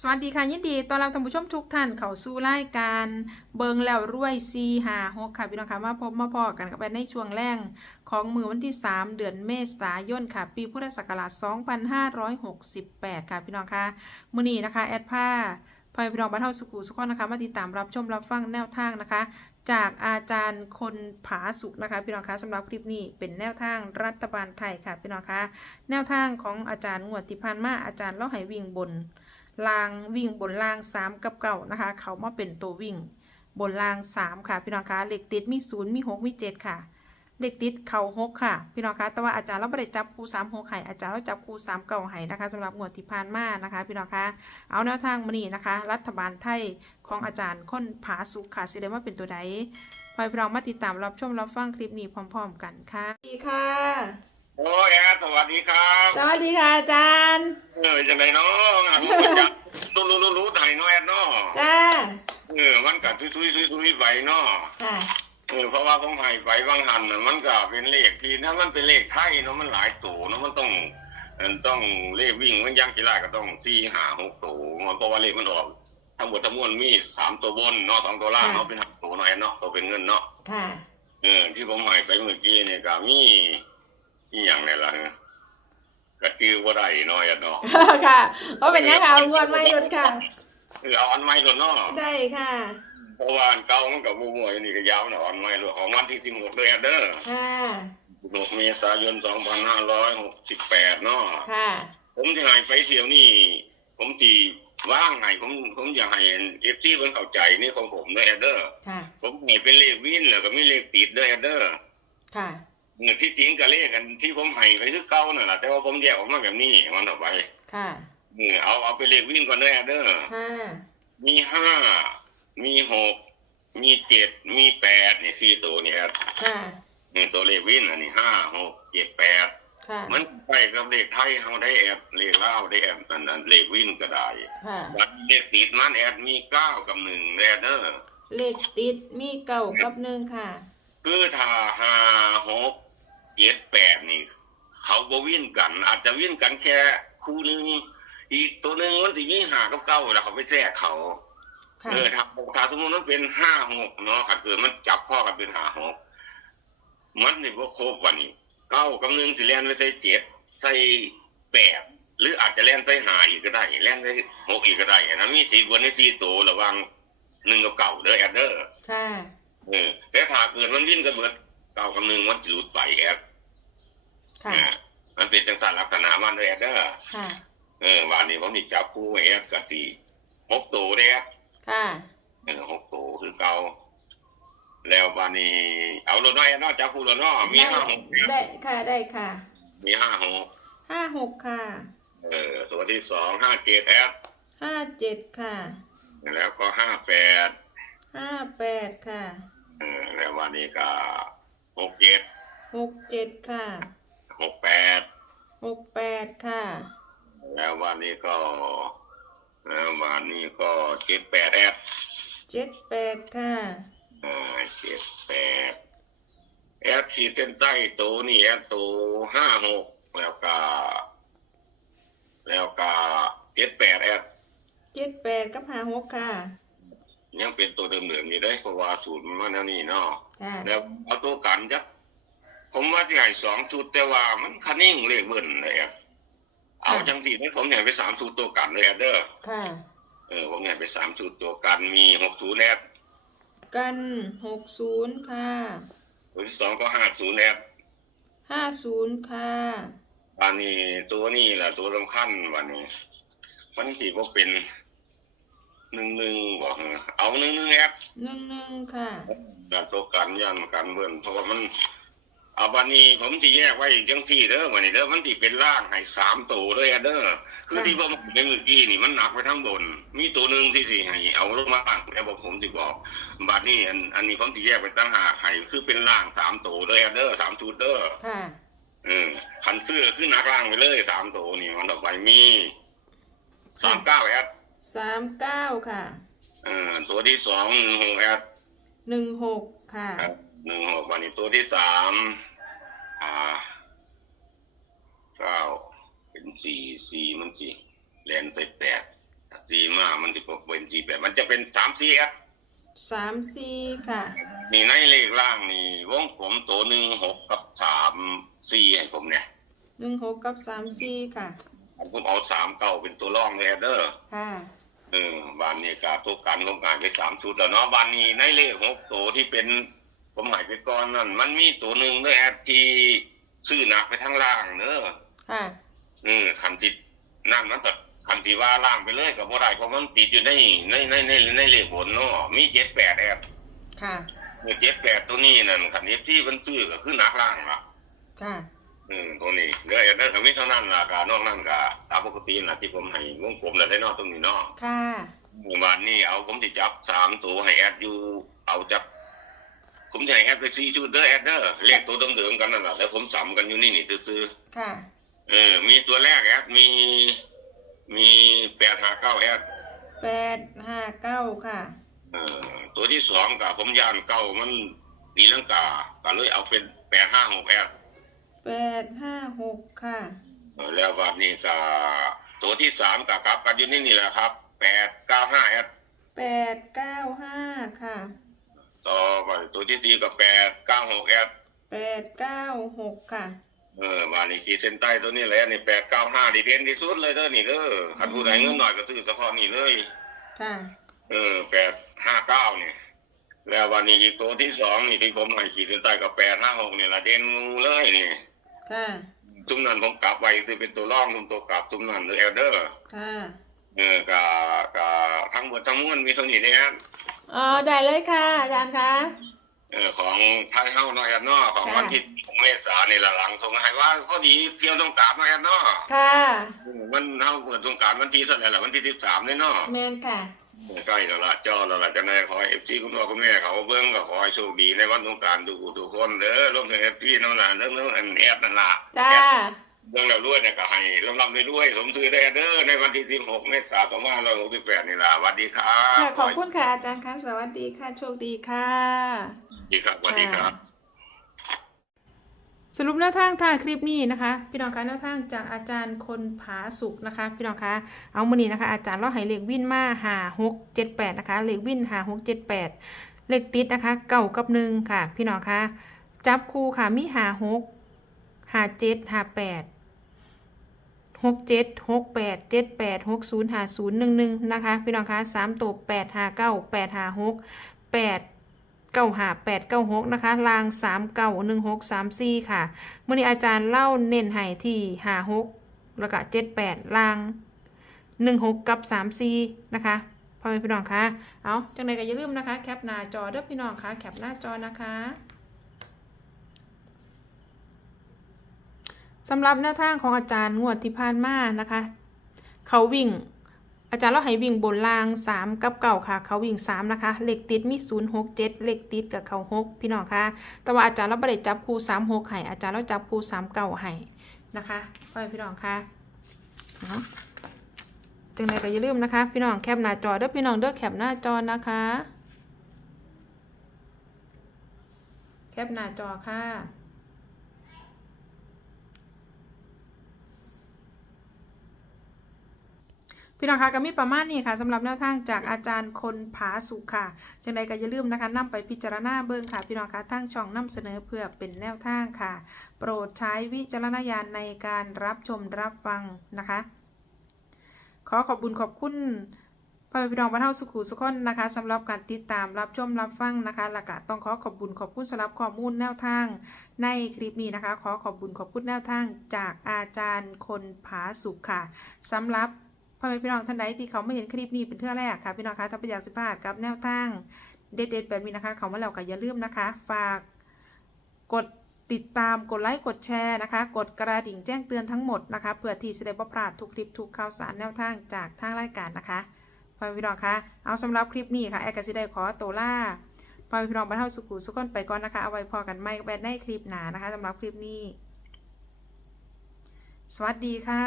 สวัสดีค่ะ ยินดีต้อนรับท่านผู้ชมทุกท่านเข้าสู่รายการเบิงแล้วรวยซีหาหกค่ะพี่น้องค่ะมาพบมาพอกันกับไปในช่วงแรกของมือวันที่ 3 เดือนเมษายนค่ะ ปีพุทธศักราช2568 ค่ะพี่น้องค่ะมื้อนี้นะคะ แอดผ้าพอยพี่น้องบ้านเฮาสุขุสุขนะคะ มาติดตามรับชมรับฟังแนวทางนะคะ จากอาจารย์คนผาสุกนะคะพี่น้องคะสำหรับคลิปนี้เป็นแนวทางรัฐบาลไทยค่ะพี่น้องคะแนวทางของอาจารย์งวดที่ผ่านมาอาจารย์เล่าให้วิ่งบน ลางวิ่งบนลางสามกับเก่านะคะ เขามาเป็นตัววิ่ง บนลางสามค่ะพี่น้องคะเหล็กติดมีศูนย์มีหกมีเจ็ดค่ะเหล็กติดเข่าหกค่ะพี่น้องคะแต่ว่าอาจารย์เราไม่ได้จับครูสามหกไห้อาจารย์เราจับครูสามเก่าไห้นะคะสำหรับงวดที่ผ่านมานะคะพี่น้องคะเอาแนวทางมานี่นะคะ รัฐบาลไทยของอาจารย์ค้นผาสุขค่ะสิได้ว่าเป็นตัวใดไปพี่น้องมาติดตามรับชมรับฟังคลิปนี้พร้อม ๆ กันค่ะสวัสดีค่ะ โอ้ยแอดสวัสดีครับสวัสดีค่ะอาจารย์ เออจังไดเนาะงานรู้จักรู้รู้รู้รู้ไทยเนาะแอดเนาะจ้าเออมันก็ซุยซุยซุยซุยไปเนาะค่ะ เออเพราะว่าผมให้ไปบางหันน่ะมันก็เป็นเลขที่ถ้ามันเป็นเลขไทยเนาะมันหลายตัวเนาะมันต้องเออต้องเลขวิ่งมันยังกีฬาก็ต้องสี่ห้าหกตัวมันเพราะว่าเลขมันออกทั้งหมดทั้งมวลมีสามตัวบนเนาะสองตัวล่างเนาะเป็นหักตัวเนาะแอดเนาะตัวเป็นเงินเนาะค่ะ เออที่ผมให้ไปเมื่อกี้เนี่ยก็มี อีหยังเนี่ยล่ะก็จื้อบ่ได้เนาะแอดเนาะค่ะเพราะเป็นยังค่ะเอางวดไม่ลดค่ะคือเอาอันใหม่ก่อนเนาะได้ค่ะเพราะว่าอันเก่ามันกับมัวๆอยู่นี่ก็ยาวนะอันใหม่เลยของวันที่สิบหกเดือนเด้อค่ะหกเมษายนสองพันห้าร้อยหกสิบแปดเนาะค่ะ ผมที่หายไปเที่ยวนี่ ผมตีว่างให้ผมผมอยากให้เอฟซีเพิ่นเข้าใจนี่ของผมเด้อเด้อค่ะผมให้เป็นเลขวินแล้วก็มีเลขติดเด้อเด้อค่ะ เงินที่จริงก็เลขกันที่ผมให้ไปคือเก่านั่นแหละแต่ว่าผมแยกออกมาแบบนี้มันต่อไปค่ะเออเอาเอาไปเลขวินก่อนเด้อเด้อค่ะมีห้ามีหกมีเจ็ดมีแปดนี่สี่ตัวเนี่ยค่ะนี่ตัวเลขวินอันนี้ห้าหกเจ็ดแปดค่ะมันไปกับเลขไทยเขาได้แอบเลขลาวได้แอบอันนั้นเลขวินก็ได้ค่ะบัดเลขติดมันแอบมีเก้ากับหนึ่งแน่เด้อเลขติดมีเก่ากับหนึ่งค่ะ คือถ้าห้าหก เจ็ดแปดนี่ เขาบ่วินกัน อาจจะวินกันแค่คู่หนึ่งอีกตัวหนึ่งมันสิมีห้ากับเก้าแล้วเขาไปแจกเขาค่ะเออถ้าถ้าสมมติมันเป็นห้าหกเนาะถ้าเกิดมันจับข้อกันเป็นห้าหกมันนี่ว่าครบวันนี้เก้ากับหนึ่งสิแล่นไปใส่เจ็ดใส่แปดหรืออาจจะแล่นใส่หาอีกก็ได้แล่นใส่หกอีกก็ได้นะมีสี่วันนี้สี่ตัวระหวังหนึ่งกับเก่าเด้อแอดเด้อค่ะเออแต่ถ้าเกิดมันวิ่งกันเบิดเก้ากับหนึ่งมันจะหลุดไปแอด ค่ะเออมันเป็นจังสันลักษณะมันเด้อแอดเด้อค่ะเออวันนี้ผมมีจับคู่แอดกับสี่หกตัวเด้อแอดค่ะเออหกตัวคือเก่าแล้ววันนี้เอารถน้อยเนอกจากผู้รถน้อมีห้าหกเนี่ยได้ค่ะได้ค่ะ มีห้าหกห้าหกค่ะ เออตัวที่สองห้าเจ็ดแอดห้าเจ็ดค่ะ แล้วก็ห้าแปดห้าแปดค่ะ เออแล้ววันนี้ก็หกเจ็ดหกเจ็ดค่ะ หกแปดหกแปดค่ะ แล้ววันนี้ก็แล้ววันนี้ก็เจ็ดแปดแอดเจ็ดแปดค่ะเออเจ็ดแปดแอดขีดเส้นใต้ตัวนี่แอดตัวห้าหกแล้วก็แล้วก็เจ็ดแปดแอดเจ็ดแปดกับห้าหกค่ะ ยังเป็นตัวเดิมๆอยู่ได้เพราะว่าสูตรมันมาแนวนี้เนาะค่ะแล้วเอาตัวกันจัก ผมว่าที่ให้สองชุดแต่ว่ามันคันนิ่งเลขเบิ้ลเลยอะเอาจังสี่ให้ผมเนี่ยไปสามชุดตัวกันเลยอะเด้อค่ะ เออผมเนี่ยไปสามชุดตัวกันมีหกศูนย์แอดกันหกศูนย์ค่ะตัวที่สองก็ห้าศูนย์แอดห้าศูนย์ค่ะอันนี้ตัวนี้แหละตัวสำคัญวันนี้มันสีว่าเป็นหนึ่งหนึ่งบอกเหรอเอาหนึ่งหนึ่งแอดหนึ่งหนึ่งค่ะแบบตัวกันยันกันเบิ่นเพราะว่ามัน เอาวันนี้ผมจะแยกไว้จังสี่เด้อวันนี้เด้อมันที่เป็นล่างให้สามตัวเลยอะเด้อคือที่ผมในเมื่อกี้นี่มันหนักไปทั้งบน มีตัวหนึ่งที่สี่ให้เอาลงมาบ้างแล้วบอกผมสิบอกบัดนี้อันอันนี้ผมจะแยกไปตั้งหากให้คือเป็นล่างสามตัวเลยอะเด้อสามชุดเด้อค่ะเออขันเสื้อขึ้นนักล่างไปเลยสามตัวนี่มันต่อไปมีสามเก้าแอดสามเก้าค่ะเออตัวที่สองหนึ่งหกแอด หนึ่งหกค่ะหนึ่งหกวันนี้ตัวที่สามอ่าเก้าเป็นสี่สี่มันสี่แลนใส่แปดสี่มามันจะเป็นสี่แบบมันจะเป็นสามสี่แอดสามสี่ค่ะ นี่ในเลขล่างนี่วงผมตัวหนึ่งหกกับสามสี่ให้ผมเนี่ยหนึ่งหกกับสามสี่ค่ะ ผมเอาสามเก้าเป็นตัวรองเลยเด้อค่ะ เออบานนี้ก็ทุกการลงการไปสามชุดแล้วเนาะบานนี้ในเลขหกตัวที่เป็นผมใหายไปก่อนนั่นมันมีตัวหนึ่งด้วยแอดที่ซื้อหนักไปทั้งล่างเนอะค่ะเออคันจิตนั่นมันก็คันที่ว่าล่างไปเลยกับบ่ได้เพราะมันติดอยู่ในในในในในเลขบนเนาะมีเจ็ดแปดแอดค่ะเจ็ดแปดตัวนี้นั่นคันนี้ที่มันซื้อก็คือหนักล่างละค่ะ อืมตัวนี้เดี๋ยวแอดเดอร์ก็มีเท่านั้นล่ะกานอกนั้นก็ตามปกติน่ะที่ผมให้วงกลมแล้วได้เนอกตรงนี้เนาะค่ะวันนี้เอาผมจะจับสามตัวให้แอดอยู่ เอาจับ ผมจะให้แอดไปสี่ชุดเด้อแอดเดอร์เลขตัวเดิมๆกันนั่นแหละแล้วผมสำกันอยู่นี่นี่ตื้อค่ะๆเออ มีตัวแรกแอดมี มีแปดหาเก้าแอดแปดห้าเก้าค่ะเออตัวที่สองกับผมย่านเก้ามันดีลังกาก็เลยเอาเป็นแปดห้าหกแอด แปดห้าหกค่ะเออแล้ววันนี้ก็ตัวที่สามกับครับกันอยู่นี่นี่แหละครับแปดเก้าห้าแอดแปดเก้าห้าค่ะต่อไปตัวที่สี่กับแปดเก้าหกแอดแปดเก้าหกค่ะ เออมานี่ขีดเส้นใต้ตัวนี้แหละนี่แปดเก้าห้าดีเด่นที่สุดเลยเด้อนี่เด้อคันผู้ใดเงินหน่อยก็ซื้อเฉพาะนี่เลย ค่ะ เออแปดห้าเก้านี่แล้ววันนี้อีกตัวที่สองนี่ที่ผมให้ขีดเส้นใต้กับแปดห้าหกนี่ละเด่นงูเลยนี่ ค่ะทุมนั้นผมกลับไว้คือเป็นตัวร่องทุมตัวกลับทุมนั้นเด้อเอลเดอร์ค่ะเออกะกะทั้งหมดทั้งมวลมีเท่านี้เนี่ยอ๋อได้เลยค่ะอาจารย์คะเออของไทยเฮาเนาะแอดเนาะของวันที่เมษานี่ละหลังส่งให้ว่าพอดีเที่ยวต้องกราบเนาะแอดเนาะค่ะ มันเฮาเปิดสงกรารวันที่เท่าไหร่ล่ะวันที่สิบสามเนี่ยเนาะแมนค่ะ ใกล้แล้วล่ะจอแล้วล่ะจะนายขอเอฟซีคุณพ่อคุณแม่เขาเบิ้งก็ขอให้โชคดีในวันสงกรารทุกทุกคนเด้อรวมถึงเอฟซีน้ำหนาเรื่องเรื่องอันแอดนั่นล่ะจ้า เรื่องเราด้วยเนี่ยก็ให้ร่ำรำไปด้วยสมชื่อได้เด้อในวันที่สิบหกเมษายนสองพันห้าร้อยหกสิบแปดนี่ล่ะสวัสดีครับค่ะ ขอบคุณค่ะอาจารย์คะสวัสดีค่ะ โชคดีค่ะ สวัสดีครับสวัสดีครับ สรุปแนวทางทางคลิปนี้นะคะ พี่น้องคะแนวทางจากอาจารย์คนผาสุกนะคะ พี่น้องคะเอามือนี้นะคะ อาจารย์เราให้เลขวินมาหาหกเจ็ดแปดนะคะเลขวินหาหกเจ็ดแปดเลขติดนะคะเก่ากับหนึ่งค่ะ พี่น้องคะจับคู่ค่ะมีหาหกหาเจ็ดหาแปดหกเจ็ดหกแปดเจ็ดแปดหกศูนย์หาศูนย์หนึ่งหนึ่งนะคะ พี่น้องคะสามตัวแปดหาเก้าแปดหาหกแปด เก้าหาแปดเก้าหกนะคะรางสามเก้าหนึ่งหกสามสี่ค่ะเมื่อนี้อาจารย์เล่าเน้นให้ที่หาหกแล้วก็เจ็ดแปดรางหนึ่งหกกับสามสี่นะคะพ่อแม่พี่น้องคะเอาจังไรก็อย่าลืมนะคะแคปหน้าจอเด้อพี่น้องคะแคปหน้าจอนะคะสำหรับแนวทางของอาจารย์งวดที่ผ่านมานะคะ เขาวิ่ง อาจารย์เราให้วิ่งบนราง 3 กับเก่าค่ะ เขาวิ่ง 3 นะคะ เลขติดมี0 6 7เลขติดกับเขา 6 พี่น้องค่ะ แต่ว่าอาจารย์เราไม่ได้จับคู่3 6ให้อาจารย์เราจับคู่3เก่าให้นะคะไปพี่น้องค่ะเอาจังไรก็อย่าลืมนะคะ พี่น้องแคปหน้าจอเด้อพี่น้องเด้อแคปหน้าจอนะคะ แคปหน้าจอค่ะ พี่น้องคะก็มีประมาณนี้ค่ะสำหรับแนวทางจากอาจารย์คนผาสุขค่ะจังใดก็อย่าลืมนะคะนำไปพิจารณาเบิ่งค่ะ พี่น้องคะทั้งช่องนำเสนอเพื่อเป็นแนวทางค่ะ โปรดใช้วิจารณญาณในการรับชมรับฟังนะคะ ขอขอบบุญขอบคุณพ่อแม่พี่น้องบ้านเฮาสุขุสุขคนนะคะสำหรับการติดตามรับชมรับฟังนะคะและก็ต้องขอขอบบุญขอบคุณสำหรับข้อมูลแนวทาง ในคลิปนี้นะคะ ขอขอบบุญขอบคุณแนวทางจากอาจารย์คนผาสุขค่ะสำหรับ อแม่พี่น้องท่านใดที่เขาไม่เห็นคลิปนี้เป็นเทื่อแรกค่ะพี่น้องคะถ้าไปอยากสิพลาดกับแนวทางเด็ดๆแบบนี้นะคะเขามาแล้วก็อย่าลืมนะคะ ฝากกดติดตามกดไลค์กดแชร์นะคะ กดกระดิ่งแจ้งเตือนทั้งหมดนะคะเพื่อที่จะได้บ่พลาดทุกคลิปทุกข่าวสารแนวทางจากทางรายการนะคะพ่อแม่พี่น้องคะเอาสำหรับคลิปนี้ค่ะแอร์กสิได้ขอตัวล่าพ่อแม่พี่น้องบรรเทาสุขุสุขคนไปก่อนนะคะเอาไว้พอกันไม่แบนในคลิปหนานะคะสำหรับคลิปนี้ สวัสดีค่ะ